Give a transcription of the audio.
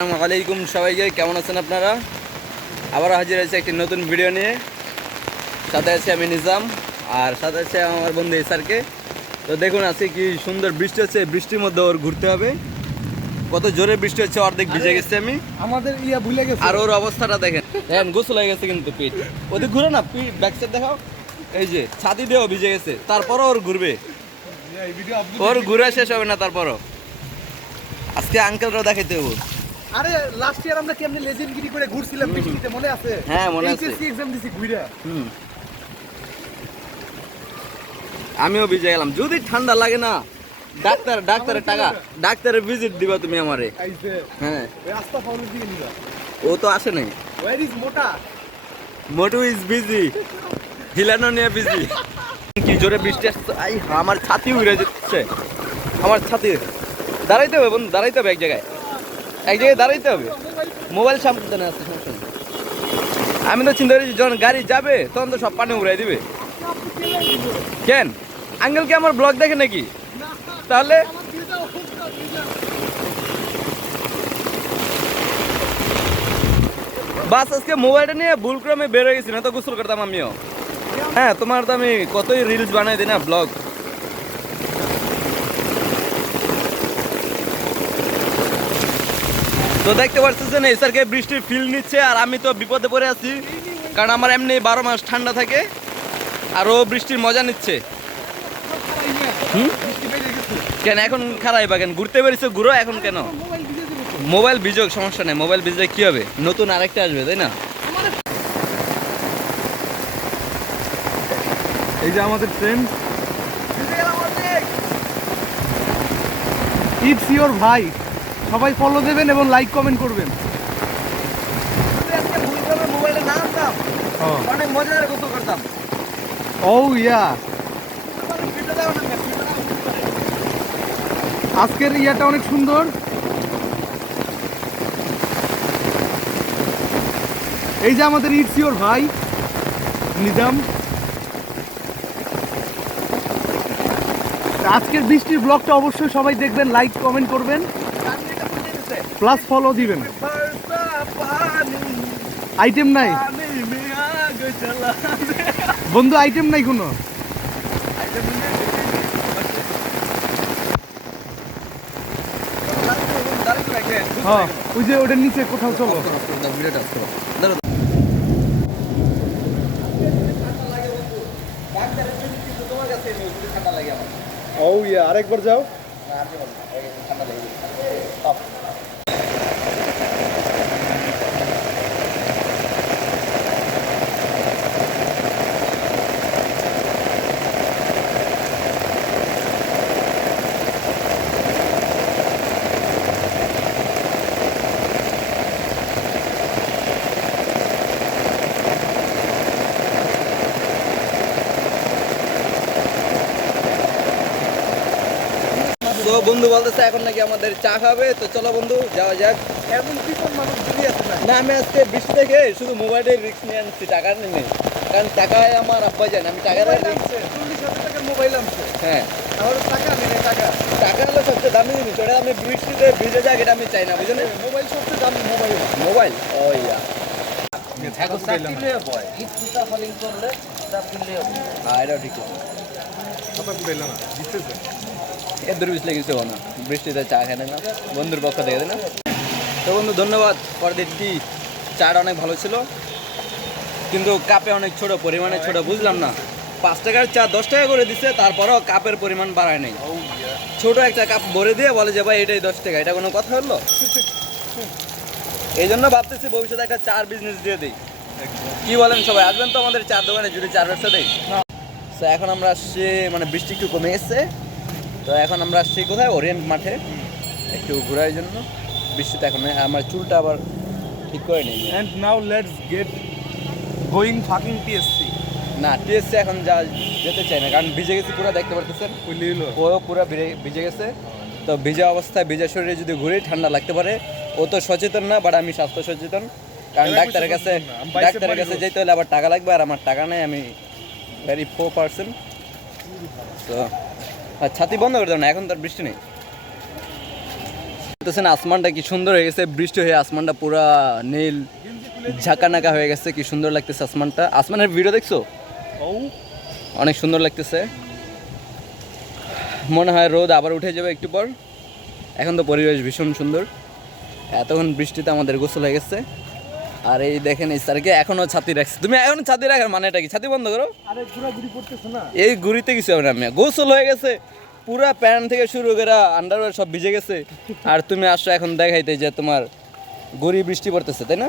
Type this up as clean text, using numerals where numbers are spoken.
আসসালামু আলাইকুম সবাইকে, কেমন আছেন আপনারা? আবার হাজির হয়েছে একটি নতুন ভিডিও নিয়ে। সাথে আছে আমি নিজাম, আর সাথে আছে আমার বন্ধু এসআরকে। তো দেখুন আজকে কি সুন্দর বৃষ্টি হচ্ছে। বৃষ্টির মধ্যে ওর ঘুরতে হবে। কত জোরে বৃষ্টি হচ্ছে, অর্ধেক ভিজে গেছে আমি। আমাদের ভুলে গেছে। আর ওর অবস্থাটা দেখেন, গোসল হয়ে গেছে কিন্তু পিঠ। ওদিক ঘুরে না, পিঠ ব্যাক সাইড দেখাও। এই যে ছাতি দিয়েও ভিজে গেছে, তারপরও ওর ঘুরবে। ওর ঘুরে শেষ হবে না তারপরও। আজকে আঙ্কেলরাও দেখাইতে হবে। আরে লাস্ট ইয়ার আমরা কেমনে লেজেন্ডগিরি করে ঘুরছিলাম বৃষ্টিতে, মনে আছে? হ্যাঁ মনে আছে। এইচএসসি এক্সাম দিছি ঘুরে। আমিও ভিজে গেলাম। যদি ঠান্ডা লাগে না, ডাক্তারের ভিজিট দিবা তুমি আমারে। হ্যাঁ, রাস্তা ফলো দিয়ে নিবা। ও তো আসে নাই। ওয়্যার ইজ মোটা? মোটু ইজ বিজি, হিলানো নিয়ে বিজি। কি জোরে বৃষ্টি আসছে, আমার ছাতি উড়ে যাচ্ছে। আমার ছাতি দাঁড়াইতে হবে বন্ধু, দাঁড়াইতে হবে এক জায়গায় দাঁড়াইতে হবে। মোবাইল সামনে আছে, সমস্যা নেই। আমি তো চিন্তা করেছি যখন গাড়ি যাবে তখন তো সব পানি উড়াই দিবে। কেন আঙ্কেল কি আমার ব্লগ দেখে নাকি? তাহলে বাস আজকে মোবাইলটা নিয়ে ভুল ক্রমে বের হয়ে গেছি, না তো গোসল করতাম আমিও। হ্যাঁ, তোমার তো আমি কতই রিলস বানাই দিই না, ব্লগ। তো দেখতে পাচ্ছেন এসআরকে বৃষ্টির ফিল নিচ্ছে, আর আমি তো বিপদে পড়ে আছি, কারণ আমার এমনি 12 মাস ঠান্ডা থাকে, আর ও বৃষ্টির মজা নিচ্ছে। কেন এখন খারাপ বা কেন? ঘুরতে বেরিয়েছে, ঘুরো এখন কেন? মোবাইল ভিজুক, সমস্যা নেই। মোবাইল ভিজলে কি হবে? নতুন আরেকটা আসবে, তাই না? এই যে আমাদের ট্রেন, ইটস ইওর ভাই। সবাই ফলো দেবেন এবং লাইক কমেন্ট করবেন। মোবাইলে না আনতাম, অনেক মজার গোসল করতাম। ও ইয়া, আজকের ইয়াটা অনেক সুন্দর। এই যে আমাদের ইটস ইওর ভাই নিজাম। আজকের বৃষ্টির ব্লগটা অবশ্যই সবাই দেখবেন, লাইক কমেন্ট করবেন, প্লাস ফলো দিবেন। আইটেম নাই বন্ধু, আইটেম নাই কোনো। হ্যাঁ, ওই যে ওটার নিচে কোথাও চলো। ও ইয়া, আরেকবার যাও। তো বন্ধু বলতেছে এখন নাকি আমাদের চা খাবে। তো চলো বন্ধু, যাওয়া যাক। এমন কি কোন মানুষ যদি আছে না? না, আমি আজকে বৃষ্টি থেকে শুধু মোবাইলের রিস্ক নিয়ে আনছি, টাকার নেই। কারণ টাকায় আমার আব্বা জান, আমি টাকার 40,000 টাকার মোবাইল আনছে। হ্যাঁ, তাহলে টাকা নেই, টাকা হলো সবচেয়ে দামি জিনিস। ওটা আমি বৃষ্টিতে ভিজে যাক, এটা আমি চাই না, বুঝলেন? মোবাইল সবচেয়ে দামি। মোবাইল ও ইয়া, এটাও ঠিক আছে। এর দূর লেগেছে না, বৃষ্টিতে চা খেয়ে না বন্ধুর পক্ষ থেকে, তাই না? তো বন্ধু ধন্যবাদ ফর দি টি। চাটা অনেক ভালো ছিল, কিন্তু কাপে অনেক ছোট, পরিমাণে ছোট। বুঝলাম না, 5 টাকার চা 10 টাকা করে দিচ্ছে, তারপরেও কাপের পরিমাণ বাড়ায় নাই। ছোট একটা কাপ ভরে দিয়ে বলে যে ভাই এটাই 10 টাকা। এটা কোনো কথা হলো? এই জন্য ভাবতেছি ভবিষ্যতে একটা চার বিজনেস দিয়ে দিই। কি বলেন সবাই? আসবেন তো আমাদের চার দোকানে, যদি চার ব্যবসা দেই। তো এখন আমরা আসছি, মানে বৃষ্টি একটু কমে গেছে, তো এখন আমরা আসছি কোথায়? ওরিয়েন্ট মাঠে একটু ঘোরার জন্য। বৃষ্টিতে এখন আমার চুলটা আবার ঠিক করে নিই। And now let's get going fucking TSC. না, টিএসসি এখন যেতে চাই না, কারণ ভিজে গেছি পুরো, দেখতে পারতেছেন ও পুরো ভিজে গেছে। তো ভিজা অবস্থায়, ভিজা শরীরে যদি ঘুরি ঠান্ডা লাগতে পারে। ও তো সচেতন না, বাট আমি স্বাস্থ্য সচেতন। কারণ ডাক্তারের কাছে যেতে হলে আবার টাকা লাগবে, আর আমার টাকা নেই, আমি ভেরি পোর পার্সন। তো ছাতি বন্ধ করে দাও না, এখন তো আর বৃষ্টি নেই। বলতেছেন আসমানটা কি সুন্দর হয়ে গেছে, বৃষ্টি হয়ে আসমানটা পুরা নীল ঝাঁকানাকা হয়ে গেছে, কি সুন্দর লাগতেছে আসমানটা। আসমানের ভিডিও দেখছো? অনেক সুন্দর লাগতেছে। মনে হয় রোদ আবার উঠে যাবে একটু পর। এখন তো পরিবেশ ভীষণ সুন্দর। এতক্ষণ বৃষ্টিতে আমাদের গোসল হয়ে গেছে। আর এই দেখেন এই স্যারকে এখনো ছাতি রাখছে। তুমি এখন ছাতি রাখার মানে এটা কি? ছাতি বন্ধ করো। আরে ঘোরাঘুরি করতেছে না। এই ঘুরিতে কিছু হবে না। আমি গোসল হয়ে গেছে, পুরা প্যান্ট থেকে শুরু করে আন্ডারওয়্যার সব ভিজে গেছে। আর তুমি আসছো এখন দেখাইতে যে তোমার গড়ি বৃষ্টি পড়তেছে, তাই না?